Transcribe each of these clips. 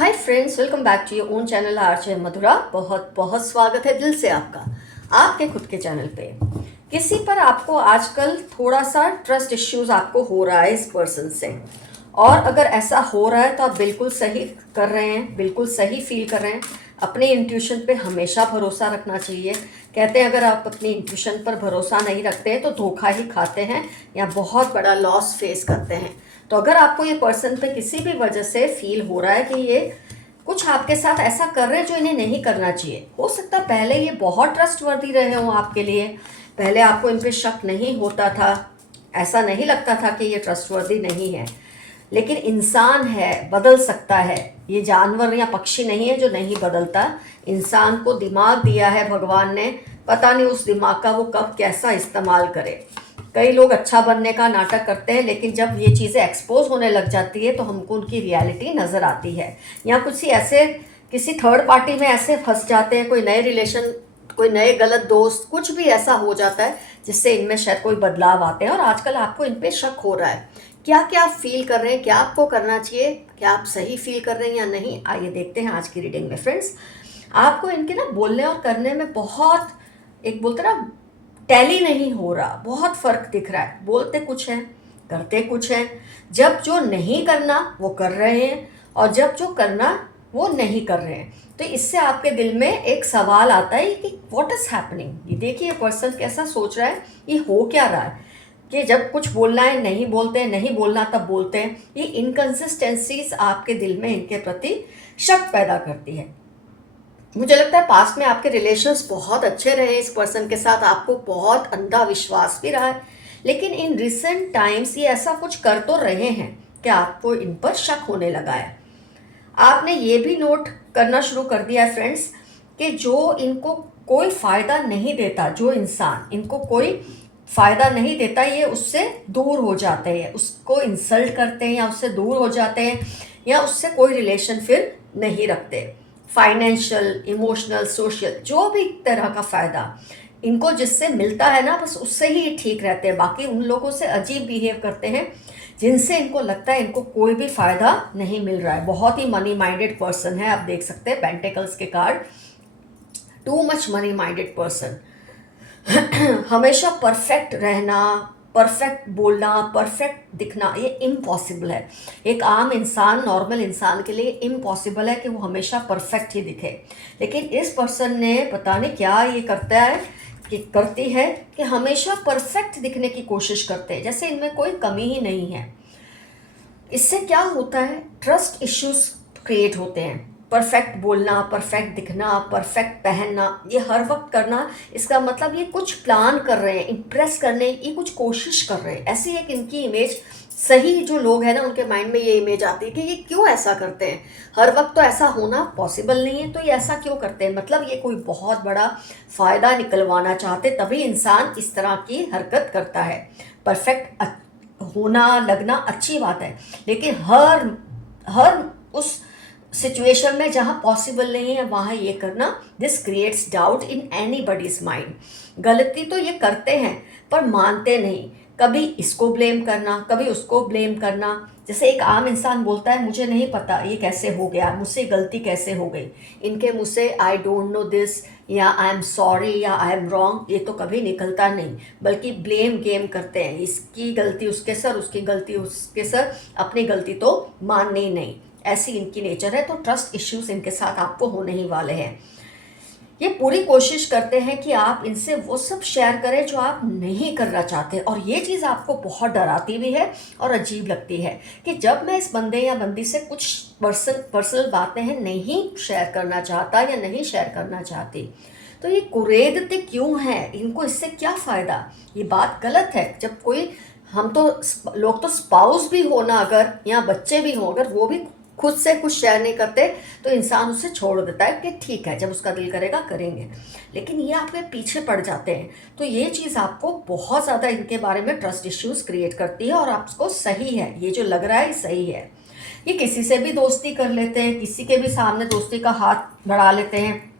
Hi friends, welcome back to your own channel RJ Madhura. बहुत बहुत स्वागत है दिल से आपका आपके खुद के चैनल पे। किसी पर आपको आजकल थोड़ा सा ट्रस्ट इश्यूज आपको हो रहा है इस पर्सन से, और अगर ऐसा हो रहा है तो आप बिल्कुल सही कर रहे हैं, बिल्कुल सही फील कर रहे हैं। अपने इंट्यूशन पे हमेशा भरोसा रखना चाहिए। कहते हैं अगर आप अपनी इंट्यूशन पर भरोसा नहीं रखते हैं तो धोखा ही खाते हैं या बहुत बड़ा लॉस फेस करते हैं। तो अगर आपको ये पर्सन पे किसी भी वजह से फील हो रहा है कि ये कुछ आपके साथ ऐसा कर रहे हैं जो इन्हें नहीं करना चाहिए, हो सकता है पहले ये बहुत ट्रस्टवर्दी रहे हों आपके लिए, पहले आपको इन पे शक नहीं होता था, ऐसा नहीं लगता था कि ये ट्रस्टवर्दी नहीं है। लेकिन इंसान है, बदल सकता है। ये जानवर या पक्षी नहीं है जो नहीं बदलता। इंसान को दिमाग दिया है भगवान ने, पता नहीं उस दिमाग का वो कब कैसा इस्तेमाल करे। कई लोग अच्छा बनने का नाटक करते हैं, लेकिन जब ये चीज़ें एक्सपोज होने लग जाती है तो हमको उनकी रियलिटी नज़र आती है। या किसी थर्ड पार्टी में ऐसे फंस जाते हैं, कोई नए रिलेशन, कोई नए गलत दोस्त, कुछ भी ऐसा हो जाता है जिससे इनमें शायद कोई बदलाव आते हैं। और आजकल आपको इन पे शक हो रहा है। क्या क्या आप फील कर रहे हैं, क्या आपको करना चाहिए, क्या आप सही फील कर रहे हैं या नहीं, आइए देखते हैं आज की रीडिंग में। फ्रेंड्स, आपको इनके ना बोलने और करने में बहुत, एक बोलते ना, टैली नहीं हो रहा, बहुत फर्क दिख रहा है। बोलते कुछ हैं, करते कुछ हैं। जब जो नहीं करना वो कर रहे हैं और जब जो करना वो नहीं कर रहे हैं। तो इससे आपके दिल में एक सवाल आता है कि व्हाट इज हैपनिंग। ये देखिए पर्सन कैसा सोच रहा है, ये हो क्या रहा है कि जब कुछ बोलना है नहीं बोलते हैं, नहीं बोलना तब बोलते हैं। ये इनकन्सिस्टेंसीज आपके दिल में इनके प्रति शक पैदा करती है। मुझे लगता है पास्ट में आपके रिलेशंस बहुत अच्छे रहे इस पर्सन के साथ, आपको बहुत अंधा विश्वास भी रहा है। लेकिन इन रिसेंट टाइम्स ये ऐसा कुछ कर तो रहे हैं कि आपको इन पर शक होने लगा है। आपने ये भी नोट करना शुरू कर दिया है फ्रेंड्स कि जो इनको कोई फ़ायदा नहीं देता, जो इंसान इनको कोई फ़ायदा नहीं देता, ये उससे दूर हो जाते हैं, उसको इंसल्ट करते हैं या उससे दूर हो जाते हैं या उससे कोई रिलेशन फिर नहीं रखते। फाइनेंशियल, इमोशनल, सोशल, जो भी तरह का फ़ायदा इनको जिससे मिलता है ना, बस उससे ही ठीक रहते हैं। बाकी उन लोगों से अजीब बिहेव करते हैं जिनसे इनको लगता है इनको कोई भी फ़ायदा नहीं मिल रहा है। बहुत ही मनी माइंडेड पर्सन है, आप देख सकते हैं पेंटिकल्स के card. Too much money minded person. हमेशा परफेक्ट रहना, परफेक्ट बोलना, परफेक्ट दिखना, ये इम्पॉसिबल है। एक आम इंसान, नॉर्मल इंसान के लिए इम्पॉसिबल है कि वो हमेशा परफेक्ट ही दिखे। लेकिन इस पर्सन ने पता नहीं क्या ये करता है कि करती है कि हमेशा परफेक्ट दिखने की कोशिश करते हैं, जैसे इनमें कोई कमी ही नहीं है। इससे क्या होता है, ट्रस्ट इश्यूज क्रिएट होते हैं। परफेक्ट बोलना, परफेक्ट दिखना, परफेक्ट पहनना, ये हर वक्त करना, इसका मतलब ये कुछ प्लान कर रहे हैं, इम्प्रेस करने की कुछ कोशिश कर रहे हैं। ऐसी एक इनकी इमेज, सही जो लोग हैं ना उनके माइंड में ये इमेज आती है कि ये क्यों ऐसा करते हैं। हर वक्त तो ऐसा होना पॉसिबल नहीं है, तो ये ऐसा क्यों करते हैं, मतलब ये कोई बहुत बड़ा फ़ायदा निकलवाना चाहते, तभी इंसान इस तरह की हरकत करता है। परफेक्ट होना, लगना अच्छी बात है, लेकिन हर हर उस सिचुएशन में जहाँ पॉसिबल नहीं है वहाँ ये करना, this creates doubt in anybody's mind. गलती तो ये करते हैं पर मानते नहीं, कभी इसको ब्लेम करना, कभी उसको ब्लेम करना। जैसे एक आम इंसान बोलता है मुझे नहीं पता ये कैसे हो गया, मुझसे गलती कैसे हो गई। इनके मुँह से आई डोंट नो दिस या आई एम सॉरी या आई एम रॉन्ग, ये तो कभी निकलता नहीं, बल्कि ब्लेम गेम करते हैं। इसकी गलती उसके सर, उसकी गलती उसके सर, अपनी गलती तो माननी ही नहीं। ऐसी इनकी नेचर है। तो ट्रस्ट इश्यूज इनके साथ आपको होने ही वाले हैं। ये पूरी कोशिश करते हैं कि आप इनसे वो सब शेयर करें जो आप नहीं करना चाहते, और ये चीज़ आपको बहुत डराती भी है और अजीब लगती है कि जब मैं इस बंदे या बंदी से कुछ पर्सनल बातें हैं नहीं शेयर करना चाहता या नहीं शेयर करना चाहती, तो ये कुरेदते क्यों हैं, इनको इससे क्या फ़ायदा। ये बात गलत है। जब कोई, हम तो लोग तो स्पाउस भी हो ना अगर, या बच्चे भी हों अगर, वो भी खुद से कुछ शेयर नहीं करते तो इंसान उसे छोड़ देता है कि ठीक है जब उसका दिल करेगा करेंगे। लेकिन ये आपके पीछे पड़ जाते हैं, तो ये चीज़ आपको बहुत ज़्यादा इनके बारे में ट्रस्ट इश्यूज क्रिएट करती है। और आपको सही है, ये जो लग रहा है सही है। ये किसी से भी दोस्ती कर लेते हैं, किसी के भी सामने दोस्ती का हाथ बढ़ा लेते हैं,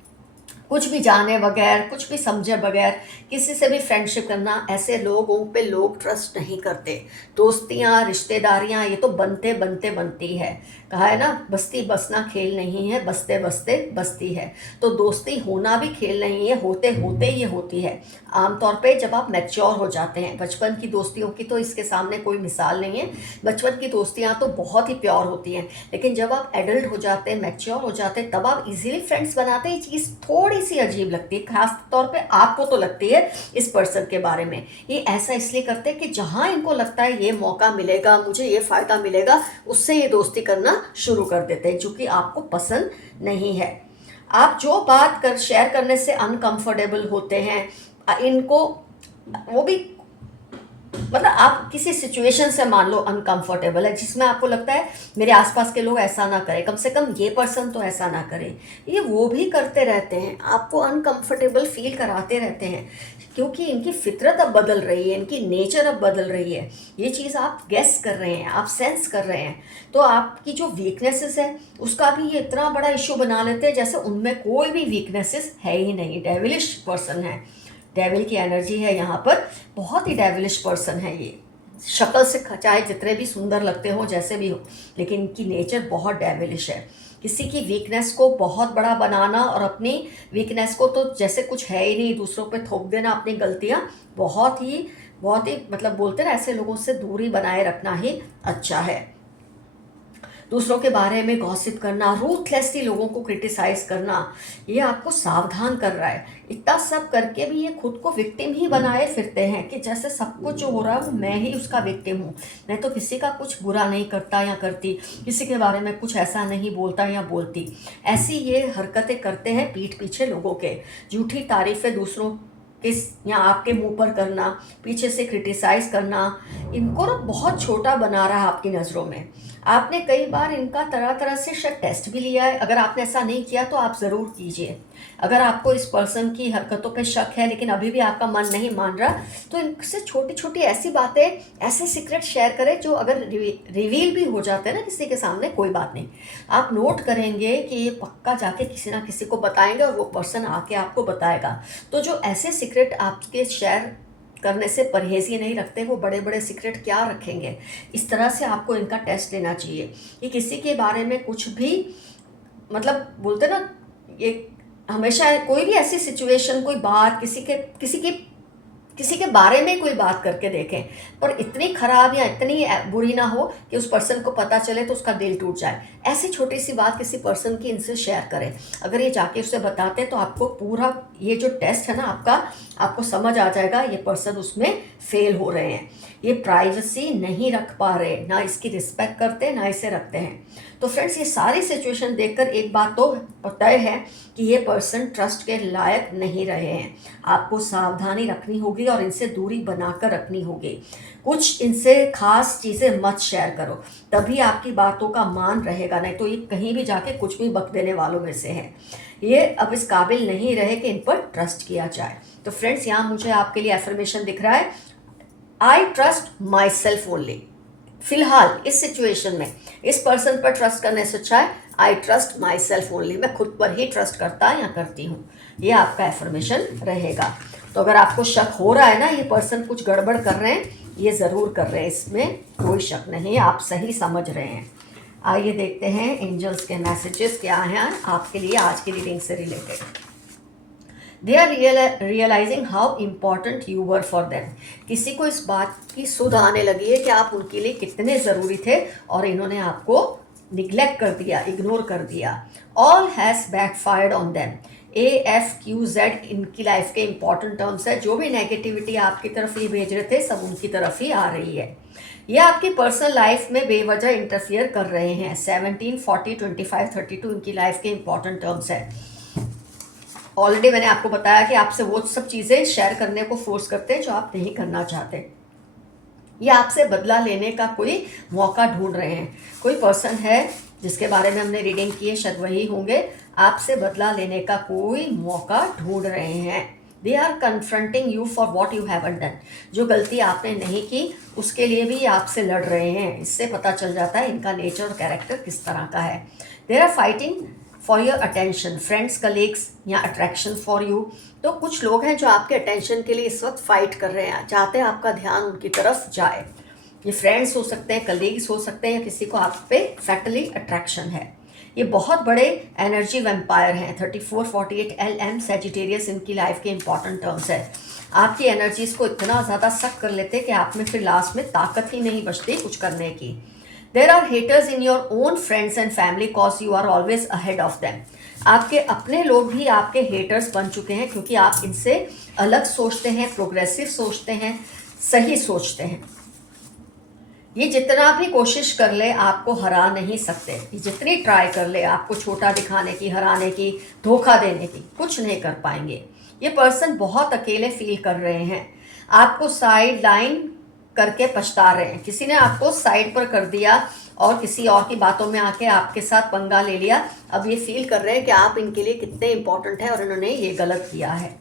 कुछ भी जाने बगैर, कुछ भी समझे बगैर किसी से भी फ्रेंडशिप करना। ऐसे लोगों पे लोग ट्रस्ट नहीं करते। दोस्तियाँ, रिश्तेदारियाँ, ये तो बनते बनते बनती है। कहा है ना, बस्ती बसना खेल नहीं है, बसते बसते बसती है। तो दोस्ती होना भी खेल नहीं है, होते होते ये होती है। आमतौर पे जब आप मैच्योर हो जाते हैं, बचपन की दोस्तियों की तो इसके सामने कोई मिसाल नहीं है। बचपन की दोस्तियाँ तो बहुत ही प्योर होती हैं, लेकिन जब आप एडल्ट हो जाते हैं, मैच्योर हो जाते हैं, तब आप इजीली फ्रेंड्स बनाते हैं। ये चीज़ थोड़ी सी अजीब लगती है, खास तौर पे आपको तो लगती है इस पर्सन के बारे में। ये ऐसा इसलिए करते हैं कि जहाँ इनको लगता है ये मौका मिलेगा, मुझे ये फ़ायदा मिलेगा, उससे ये दोस्ती करना शुरू कर देते हैं, जो कि आपको पसंद नहीं है। आप जो बात शेयर करने से अनकंफर्टेबल होते हैं, इनको वो भी, मतलब आप किसी सिचुएशन से मान लो अनकंफर्टेबल है, जिसमें आपको लगता है मेरे आसपास के लोग ऐसा ना करें, कम से कम ये पर्सन तो ऐसा ना करे, ये वो भी करते रहते हैं, आपको अनकंफर्टेबल फील कराते रहते हैं, क्योंकि इनकी फितरत अब बदल रही है, इनकी नेचर अब बदल रही है। ये चीज़ आप गेस कर रहे हैं, आप सेंस कर रहे हैं। तो आपकी जो वीकनेसेस है उसका भी ये इतना बड़ा इशू बना लेते हैं जैसे उनमें कोई भी वीकनेसेस है ही नहीं। डेविलिश पर्सन है, डेविल की एनर्जी है यहाँ पर, बहुत ही डेविलिश पर्सन है ये। शक्ल से चाहे जितने भी सुंदर लगते हो, जैसे भी हो, लेकिन इनकी नेचर बहुत डेविलिश है। किसी की वीकनेस को बहुत बड़ा बनाना और अपनी वीकनेस को तो जैसे कुछ है ही नहीं, दूसरों पे थोप देना अपनी गलतियाँ, बहुत ही मतलब बोलते ना, ऐसे लोगों से दूरी बनाए रखना ही अच्छा है। दूसरों के बारे में गॉसिप करना, रूथलेसली लोगों को क्रिटिसाइज करना, ये आपको सावधान कर रहा है। इतना सब करके भी ये खुद को विक्टिम ही बनाए फिरते हैं कि जैसे सब कुछ जो हो रहा है वो मैं ही उसका विक्टिम हूँ, मैं तो किसी का कुछ बुरा नहीं करता या करती, किसी के बारे में कुछ ऐसा नहीं बोलता या बोलती। ऐसी ये हरकतें करते हैं पीठ पीछे लोगों के, झूठी तारीफ़ें दूसरों किस या आपके मुंह पर करना, पीछे से क्रिटिसाइज करना, इनको ना बहुत छोटा बना रहा है आपकी नज़रों में। आपने कई बार इनका तरह तरह से शायद टेस्ट भी लिया है, अगर आपने ऐसा नहीं किया तो आप ज़रूर कीजिए। अगर आपको इस पर्सन की हरकतों पे शक है लेकिन अभी भी आपका मन नहीं मान रहा, तो इनसे छोटी छोटी ऐसी बातें, ऐसे सीक्रेट शेयर करें जो अगर रिवील भी हो जाते हैं ना किसी के सामने, कोई बात नहीं, आप नोट करेंगे कि ये पक्का जाके किसी ना किसी को बताएंगे और वो पर्सन आके आपको बताएगा। तो जो ऐसे सीक्रेट आपके शेयर करने से परहेज ही नहीं रखते, वो बड़े बड़े सीक्रेट क्या रखेंगे। इस तरह से आपको इनका टेस्ट लेना चाहिए कि किसी के बारे में कुछ भी, मतलब बोलते ना, ये हमेशा कोई भी ऐसी सिचुएशन, कोई बात किसी के बारे में कोई बात करके देखें, पर इतनी खराब या इतनी बुरी ना हो कि उस पर्सन को पता चले तो उसका दिल टूट जाए। ऐसी छोटी सी बात किसी पर्सन की इनसे शेयर करें। अगर ये जाके उससे बताते हैं तो आपको पूरा ये जो टेस्ट है ना आपका, आपको समझ आ जाएगा ये पर्सन उसमें फेल हो रहे हैं, ये प्राइवेसी नहीं रख पा रहे, ना इसकी रिस्पेक्ट करते ना इसे रखते हैं। तो फ्रेंड्स, ये सारी सिचुएशन देखकर एक बात तो तय है कि ये पर्सन ट्रस्ट के लायक नहीं रहे हैं। आपको सावधानी रखनी होगी और इनसे दूरी बनाकर रखनी होगी। कुछ इनसे खास चीज़ें मत शेयर करो, तभी आपकी बातों का मान रहेगा, नहीं तो ये कहीं भी जाके कुछ भी बक देने वालों में से है। ये अब इस काबिल नहीं रहे कि इन पर ट्रस्ट किया जाए। तो फ्रेंड्स, यहाँ मुझे आपके लिए एफर्मेशन दिख रहा है, I trust my self only. फिलहाल इस सिचुएशन में इस पर्सन पर ट्रस्ट करने से अच्छा है I trust my self only, मैं खुद पर ही ट्रस्ट करता या करती हूँ। ये आपका एफर्मेशन रहेगा। तो अगर आपको शक हो रहा है ना ये पर्सन कुछ गड़बड़ कर रहे हैं, ये ज़रूर कर रहे हैं, इसमें कोई शक नहीं, आप सही समझ रहे हैं। आइए देखते हैं एंजल्स के मैसेजेस क्या हैं आपके लिए आज की रीडिंग से related. They are realising how important you were for them. किसी को इस बात की सुध आने लगी है कि आप उनके लिए कितने ज़रूरी थे और इन्होंने आपको निगलेक्ट कर दिया, इग्नोर कर दिया। All has backfired on them. AFQZ इनकी लाइफ के इंपॉर्टेंट टर्म्स है। जो भी नेगेटिविटी आपकी तरफ ये भेज रहे थे सब उनकी तरफ ही आ रही है। ये आपकी पर्सनल लाइफ में बेवजह इंटरफियर कर रहे हैं। 17, 40, 25, 32 इनकी लाइफ के इंपॉर्टेंट टर्म्स है। ऑलरेडी मैंने आपको बताया कि आपसे वो सब चीज़ें शेयर करने को फोर्स करते हैं जो आप नहीं करना चाहते। ये आपसे बदला लेने का कोई मौका ढूंढ रहे हैं। कोई पर्सन है जिसके बारे में हमने रीडिंग की है, शायद वही होंगे। आपसे बदला लेने का कोई मौका ढूंढ रहे हैं। They are confronting you for what you haven't done. जो गलती आपने नहीं की उसके लिए भी आपसे लड़ रहे हैं। इससे पता चल जाता है इनका नेचर और कैरेक्टर किस तरह का है। They are fighting for your attention, friends, colleagues या अट्रैक्शन फॉर यू। तो कुछ लोग हैं जो आपके अटेंशन के लिए इस वक्त फाइट कर रहे हैं, चाहते हैं आपका ध्यान उनकी तरफ जाए। ये फ्रेंड्स हो सकते हैं, कलीग्स हो सकते हैं, या किसी को आप पे फैटली अट्रैक्शन है। ये बहुत बड़े एनर्जी वैम्पायर हैं। 3448 LM सेजिटेरियस इनकी लाइफ के इंपॉर्टेंट टर्म्स है। आपकी एनर्जीज को इतना ज़्यादा सक कर लेते हैं कि आप में फिर लास्ट में ताकत ही नहीं बचती कुछ करने की। There are haters in your own friends and family cause you are always ahead of them. आपके अपने लोग भी आपके हेटर्स बन चुके हैं क्योंकि आप इनसे अलग सोचते हैं, प्रोग्रेसिव सोचते हैं, सही सोचते हैं। ये जितना भी कोशिश कर ले आपको हरा नहीं सकते। ये जितनी ट्राई कर ले आपको छोटा दिखाने की, हराने की, धोखा देने की, कुछ नहीं कर पाएंगे। ये पर्सन बहुत अकेले फील कर रहे हैं, आपको साइड लाइन करके पछता रहे हैं। किसी ने आपको साइड पर कर दिया और किसी और की बातों में आके आपके साथ पंगा ले लिया। अब ये फील कर रहे हैं कि आप इनके लिए कितने इंपॉर्टेंट हैं और इन्होंने ये गलत किया है।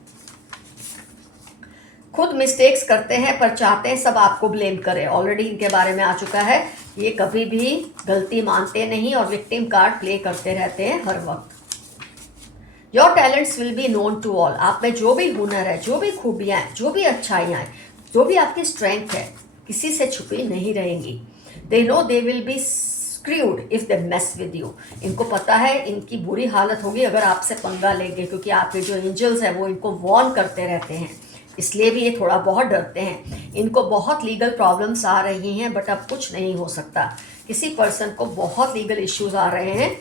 खुद मिस्टेक्स करते हैं पर चाहते हैं सब आपको ब्लेम करें। ऑलरेडी इनके बारे में आ चुका है, ये कभी भी गलती मानते नहीं और विक्टिम कार्ड प्ले करते रहते हैं हर वक्त। Your talents will be known to all. आप में जो भी हुनर है, जो भी खूबियाँ हैं, जो भी अच्छाइयाँ हैं, जो भी आपकी स्ट्रेंथ है, किसी से छुपी नहीं रहेंगी। They know they will B screwed if they mess with you. इनको पता है इनकी बुरी हालत होगी अगर आपसे पंगा लेंगे, क्योंकि आपके जो एंजल्स हैं वो इनको वॉर्न करते रहते हैं, इसलिए भी ये थोड़ा बहुत डरते हैं। इनको बहुत लीगल प्रॉब्लम्स आ रही हैं बट अब कुछ नहीं हो सकता। किसी पर्सन को बहुत लीगल इश्यूज आ रहे हैं।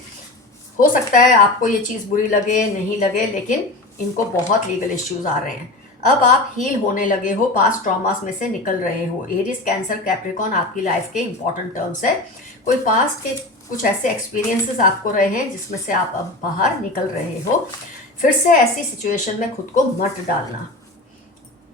हो सकता है आपको ये चीज़ बुरी लगे, नहीं लगे, लेकिन इनको बहुत लीगल इश्यूज आ रहे हैं। अब आप हील होने लगे हो, पास्ट ट्रॉमास में से निकल रहे हो। एरिस, कैंसर, कैप्रिकॉन आपकी लाइफ के इंपॉर्टेंट टर्म्स है। कोई पास्ट के कुछ ऐसे एक्सपीरियंसेस आपको रहे हैं जिसमें से आप अब बाहर निकल रहे हो। फिर से ऐसी सिचुएशन में खुद को मत डालना।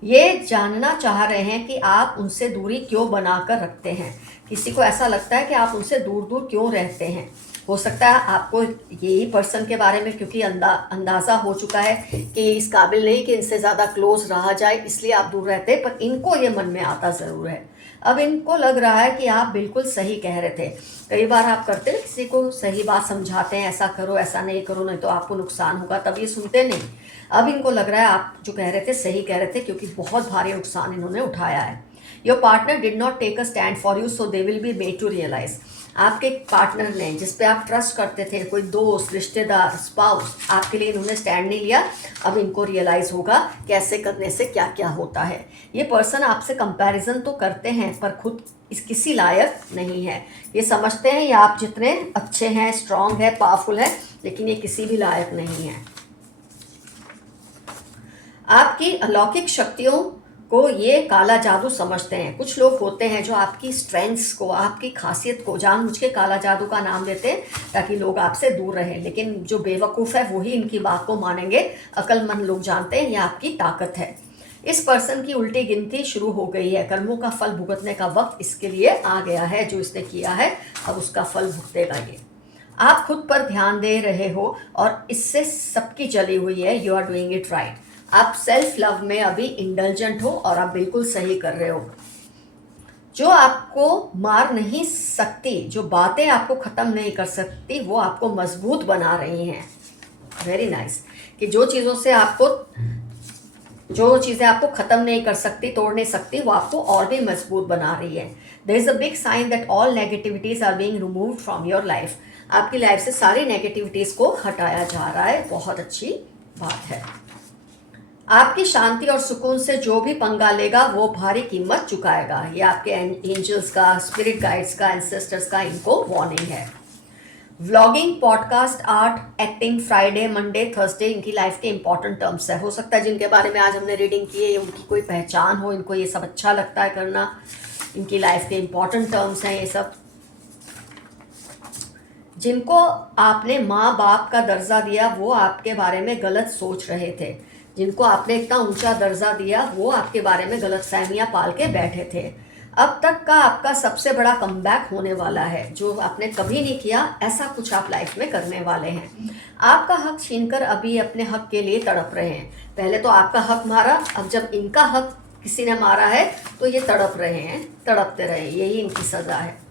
ये जानना चाह रहे हैं कि आप उनसे दूरी क्यों बनाकर रखते हैं। किसी को ऐसा लगता है कि आप उनसे दूर दूर क्यों रहते हैं। हो सकता है आपको यही पर्सन के बारे में क्योंकि अंदाज़ा हो चुका है कि इस काबिल नहीं कि इनसे ज़्यादा क्लोज रहा जाए, इसलिए आप दूर रहते हैं, पर इनको ये मन में आता ज़रूर है। अब इनको लग रहा है कि आप बिल्कुल सही कह रहे थे। कई बार आप करते हैं किसी को सही बात समझाते हैं, ऐसा करो, ऐसा नहीं करो, नहीं तो आपको नुकसान होगा, तब ये सुनते नहीं। अब इनको लग रहा है आप जो कह रहे थे सही कह रहे थे, क्योंकि बहुत भारी नुकसान इन्होंने उठाया है। Your partner did not take a stand for you so they will be made to realise. आपके पार्टनर ने, जिस पे आप ट्रस्ट करते थे, कोई दोस्त, रिश्तेदार, स्पाउस, आपके लिए इन्होंने स्टैंड नहीं लिया। अब इनको रियलाइज़ होगा कैसे करने से क्या क्या होता है। ये पर्सन आपसे कंपैरिजन तो करते हैं पर खुद इस किसी लायक नहीं है। ये समझते हैं या आप जितने अच्छे हैं, स्ट्रांग है, पावरफुल है, लेकिन ये किसी भी लायक नहीं है। आपकी अलौकिक शक्तियों को ये काला जादू समझते हैं। कुछ लोग होते हैं जो आपकी स्ट्रेंथ्स को, आपकी खासियत को जानबूझ के काला जादू का नाम देते हैं ताकि लोग आपसे दूर रहें, लेकिन जो बेवकूफ़ है वही इनकी बात को मानेंगे। अक्लमंद लोग जानते हैं ये आपकी ताकत है। इस पर्सन की उल्टी गिनती शुरू हो गई है। कर्मों का फल भुगतने का वक्त इसके लिए आ गया है। जो इसने किया है अब उसका फल भुगतेगा ये। आप खुद पर ध्यान दे रहे हो और इससे सबकी चली हुई है। You are doing it right. आप सेल्फ लव में अभी इंडल्जेंट हो और आप बिल्कुल सही कर रहे हो। जो आपको मार नहीं सकती, जो बातें आपको ख़त्म नहीं कर सकती, वो आपको मजबूत बना रही हैं। Very nice. कि जो चीज़ें आपको ख़त्म नहीं कर सकती, तोड़ नहीं सकती, वो आपको और भी मजबूत बना रही है। There is a big sign that all negativities are being removed from your life. आपकी लाइफ से सारी नेगेटिविटीज़ को हटाया जा रहा है। बहुत अच्छी बात है। आपकी शांति और सुकून से जो भी पंगा लेगा वो भारी कीमत चुकाएगा। ये आपके एंजल्स का, स्पिरिट गाइड्स का, एंसेस्टर्स का इनको वार्निंग है। Vlogging, podcast, art, acting, Friday, Monday, Thursday इनकी लाइफ के इंपॉर्टेंट टर्म्स है। हो सकता है जिनके बारे में आज हमने रीडिंग की है उनकी कोई पहचान हो, इनको ये सब अच्छा लगता है करना। इनकी लाइफ के इंपॉर्टेंट टर्म्स हैं ये सब। जिनको आपने माँ बाप का दर्जा दिया वो आपके बारे में गलत सोच रहे थे। जिनको आपने इतना ऊंचा दर्जा दिया वो आपके बारे में गलतफहमियां पाल के बैठे थे। अब तक का आपका सबसे बड़ा कमबैक होने वाला है। जो आपने कभी नहीं किया ऐसा कुछ आप लाइफ में करने वाले हैं। आपका हक छीनकर अभी अपने हक के लिए तड़प रहे हैं। पहले तो आपका हक मारा, अब जब इनका हक किसी ने मारा है तो ये तड़प रहे हैं, तड़पते रहे, यही इनकी सज़ा है।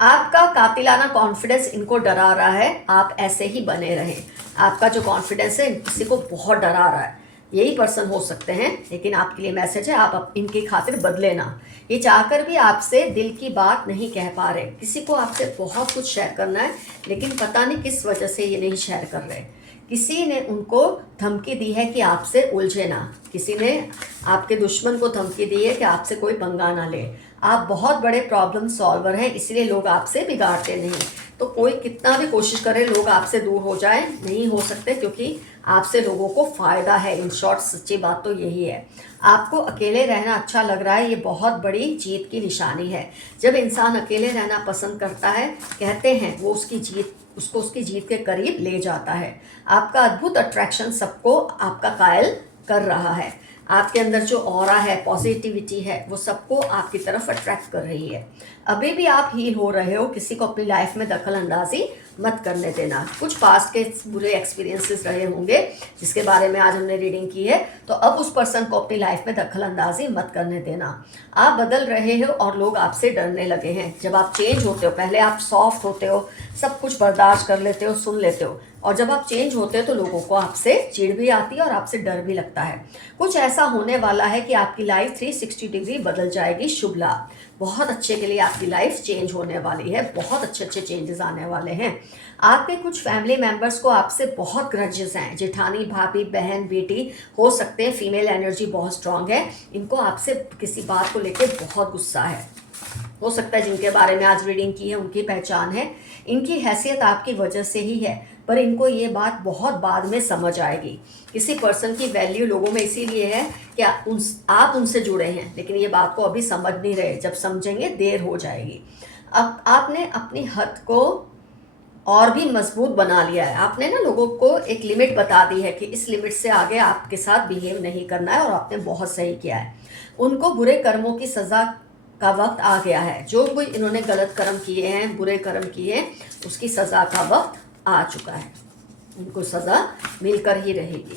आपका कातिलाना कॉन्फिडेंस इनको डरा रहा है। आप ऐसे ही बने रहें। आपका जो कॉन्फिडेंस है किसी को बहुत डरा रहा है। यही पर्सन हो सकते हैं, लेकिन आपके लिए मैसेज है, आप इनकी खातिर बदले ना। ये चाहकर भी आपसे दिल की बात नहीं कह पा रहे। किसी को आपसे बहुत कुछ शेयर करना है, लेकिन पता नहीं किस वजह से ये नहीं शेयर कर रहे। किसी ने उनको धमकी दी है कि आपसे उलझे ना। किसी ने आपके दुश्मन को धमकी दी है कि आपसे कोई पंगा ना ले। आप बहुत बड़े प्रॉब्लम सॉल्वर हैं, इसलिए लोग आपसे बिगाड़ते नहीं। तो कोई कितना भी कोशिश करे लोग आपसे दूर हो जाए, नहीं हो सकते, क्योंकि आपसे लोगों को फ़ायदा है। इन शॉर्ट सच्ची बात तो यही है। आपको अकेले रहना अच्छा लग रहा है, ये बहुत बड़ी जीत की निशानी है। जब इंसान अकेले रहना पसंद करता है, कहते हैं वो उसकी जीत के करीब ले जाता है। आपका अद्भुत अट्रैक्शन सबको आपका कायल कर रहा है। आपके अंदर जो ऑरा है, पॉजिटिविटी है, वो सबको आपकी तरफ अट्रैक्ट कर रही है। अभी भी आप हील हो रहे हो, किसी को अपनी लाइफ में दखल अंदाजी मत करने देना। कुछ पास्ट के बुरे एक्सपीरियंसेस रहे होंगे जिसके बारे में आज हमने रीडिंग की है, तो अब उस पर्सन को अपनी लाइफ में दखल अंदाजी मत करने देना। आप बदल रहे हो और लोग आपसे डरने लगे हैं। जब आप चेंज होते हो, पहले आप सॉफ्ट होते हो, सब कुछ बर्दाश्त कर लेते हो, सुन लेते हो, और जब आप चेंज होते हो तो लोगों को आपसे चिढ़ भी आती है और आपसे डर भी लगता है। कुछ ऐसा होने वाला है कि आपकी लाइफ 360 डिग्री बदल जाएगी। शुभ लाभ, बहुत अच्छे के लिए आपकी लाइफ चेंज होने वाली है। बहुत अच्छे अच्छे चेंजेस आने वाले हैं। आपके कुछ फैमिली मेंबर्स को आपसे बहुत ग्रजेस हैं। जेठानी, भाभी, बहन, बेटी हो सकते हैं। फीमेल एनर्जी बहुत स्ट्रांग है। इनको आपसे किसी बात को लेकर बहुत गुस्सा है। हो सकता है जिनके बारे में आज रीडिंग की है उनकी पहचान है। इनकी हैसियत आपकी वजह से ही है, पर इनको ये बात बहुत बाद में समझ आएगी। किसी पर्सन की वैल्यू लोगों में इसीलिए है कि आप उनसे जुड़े हैं, लेकिन ये बात को अभी समझ नहीं रहे। जब समझेंगे देर हो जाएगी। अब आपने अपनी हद को और भी मजबूत बना लिया है। आपने ना लोगों को एक लिमिट बता दी है कि इस लिमिट से आगे आपके साथ बिहेव नहीं करना है, और आपने बहुत सही किया है। उनको बुरे कर्मों की सज़ा का वक्त आ गया है। जो कोई इन्होंने गलत कर्म किए हैं, बुरे कर्म किए हैं, उसकी सज़ा का वक्त आ चुका है। उनको सज़ा मिलकर ही रहेगी।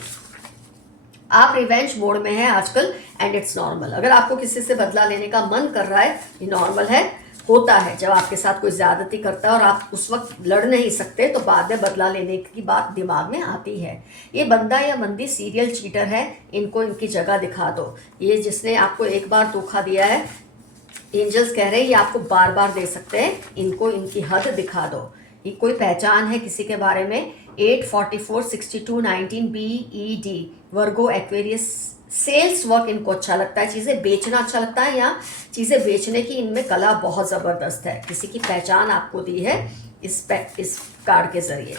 आप रिवेंज मोड में हैं आजकल, एंड इट्स नॉर्मल। अगर आपको किसी से बदला लेने का मन कर रहा है, ये नॉर्मल है, होता है। जब आपके साथ कोई ज़्यादती करता है और आप उस वक्त लड़ नहीं सकते, तो बाद में बदला लेने की बात दिमाग में आती है। ये बंदा या बंदी सीरियल चीटर है, इनको इनकी जगह दिखा दो। ये जिसने आपको एक बार धोखा दिया है, एंजल्स कह रहे हैं ये आपको बार बार दे सकते हैं। इनको इनकी हद दिखा दो। ये कोई पहचान है किसी के बारे में। 8, 44, 62, 19 BED, वर्गो, एक्वेरियस। सेल्स वर्क इनको अच्छा लगता है, चीज़ें बेचना अच्छा लगता है, या चीज़ें बेचने की इनमें कला बहुत ज़बरदस्त है। किसी की पहचान आपको दी है इस कार्ड के ज़रिए।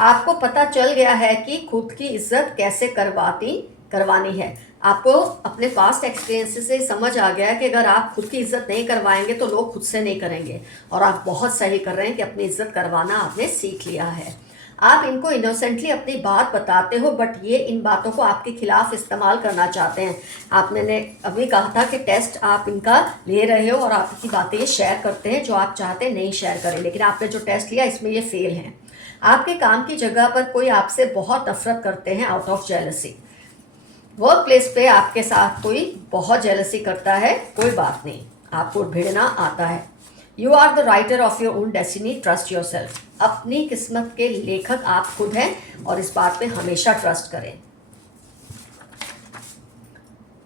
आपको पता चल गया है कि खुद की इज्जत कैसे करवानी है। आपको अपने पास्ट एक्सपीरियंसेस से समझ आ गया है कि अगर आप खुद की इज्जत नहीं करवाएंगे तो लोग खुद से नहीं करेंगे, और आप बहुत सही कर रहे हैं कि अपनी इज्जत करवाना आपने सीख लिया है। आप इनको इनोसेंटली अपनी बात बताते हो, बट ये इन बातों को आपके खिलाफ इस्तेमाल करना चाहते हैं। मैंने अभी कहा था कि टेस्ट आप इनका ले रहे हो और आपकी बातें ये शेयर करते हैं जो आप चाहते नहीं शेयर करें, लेकिन आपने जो टेस्ट लिया इसमें ये फेल हैं। आपके काम की जगह पर कोई आपसे बहुत नफरत करते हैं, out of jealousy. Work place पे आपके साथ कोई बहुत जेलसी करता है, कोई बात नहीं, आपको भिड़ना आता है। You are the writer of your own destiny, trust yourself. अपनी किस्मत के लेखक आप खुद हैं, और इस बात पे हमेशा ट्रस्ट करें।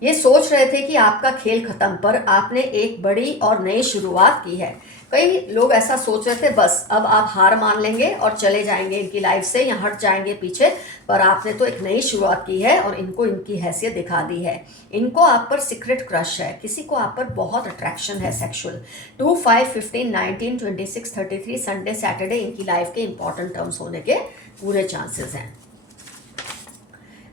ये सोच रहे थे कि आपका खेल खत्म, पर आपने एक बड़ी और नई शुरुआत की है। कई लोग ऐसा सोच रहे थे बस अब आप हार मान लेंगे और चले जाएंगे इनकी लाइफ से, या हट जाएंगे पीछे, पर आपने तो एक नई शुरुआत की है और इनको इनकी हैसियत दिखा दी है। इनको आप पर सीक्रेट क्रश है, किसी को आप पर बहुत अट्रैक्शन है सेक्सुअल। 2, 5, 15, 19, 26, 33 संडे सैटरडे इनकी लाइफ के इंपॉर्टेंट टर्म्स होने के पूरे चांसेस हैं।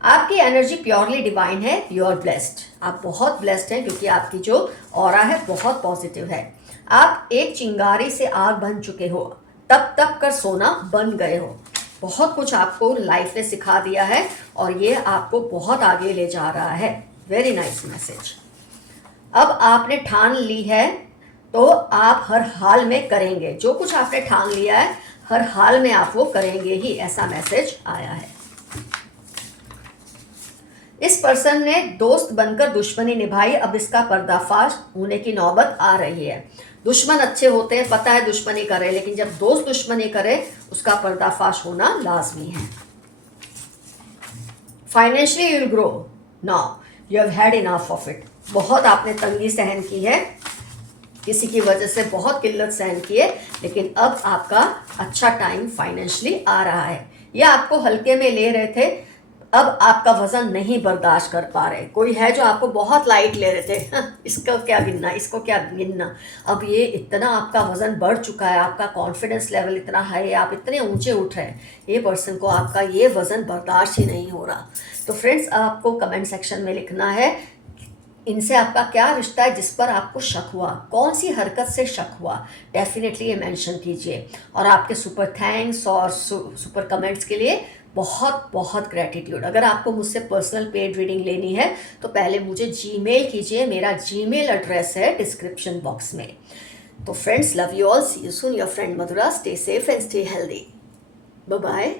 आपकी एनर्जी प्योरली डिवाइन है। You are blessed. आप बहुत ब्लेस्ड हैं, क्योंकि आपकी जो ऑरा है बहुत पॉजिटिव है। आप एक चिंगारी से आग बन चुके हो, तप कर सोना बन गए हो। बहुत कुछ आपको लाइफ ने सिखा दिया है, और ये आपको बहुत आगे ले जा रहा है। Very nice message. अब आपने ठान ली है तो आप हर हाल में करेंगे। जो कुछ आपने ठान लिया है हर हाल में आप वो करेंगे ही, ऐसा मैसेज आया है। इस पर्सन ने दोस्त बनकर दुश्मनी निभाई, अब इसका पर्दाफाश होने की नौबत आ रही है। दुश्मन अच्छे होते हैं, पता है दुश्मनी करे, लेकिन जब दोस्त दुश्मनी करे उसका पर्दाफाश होना लाजमी है। Financially you will grow. Now you have had enough of it. बहुत आपने तंगी सहन की है, किसी की वजह से बहुत किल्लत सहन की है, लेकिन अब आपका अच्छा टाइम फाइनेंशियली आ रहा है। या आपको हल्के में ले रहे थे, अब आपका वजन नहीं बर्दाश्त कर पा रहे। कोई है जो आपको बहुत लाइट ले रहे थे, इसको क्या गिनना, इसको क्या गिनना। अब ये इतना आपका वजन बढ़ चुका है, आपका कॉन्फिडेंस लेवल इतना हाई है, आप इतने ऊंचे उठ रहे हैं, ये पर्सन को आपका ये वजन बर्दाश्त ही नहीं हो रहा। तो फ्रेंड्स, आपको कमेंट सेक्शन में लिखना है इनसे आपका क्या रिश्ता है, जिस पर आपको शक हुआ, कौन सी हरकत से शक हुआ, डेफिनेटली ये मेंशन कीजिए। और आपके सुपर थैंक्स और सुपर कमेंट्स के लिए बहुत बहुत ग्रेटिट्यूड। अगर आपको मुझसे पर्सनल पेड रीडिंग लेनी है तो पहले मुझे जीमेल कीजिए, मेरा जीमेल एड्रेस है डिस्क्रिप्शन बॉक्स में। तो friends, love you all, see you soon, your friend Madhura, stay safe and stay healthy, bye bye.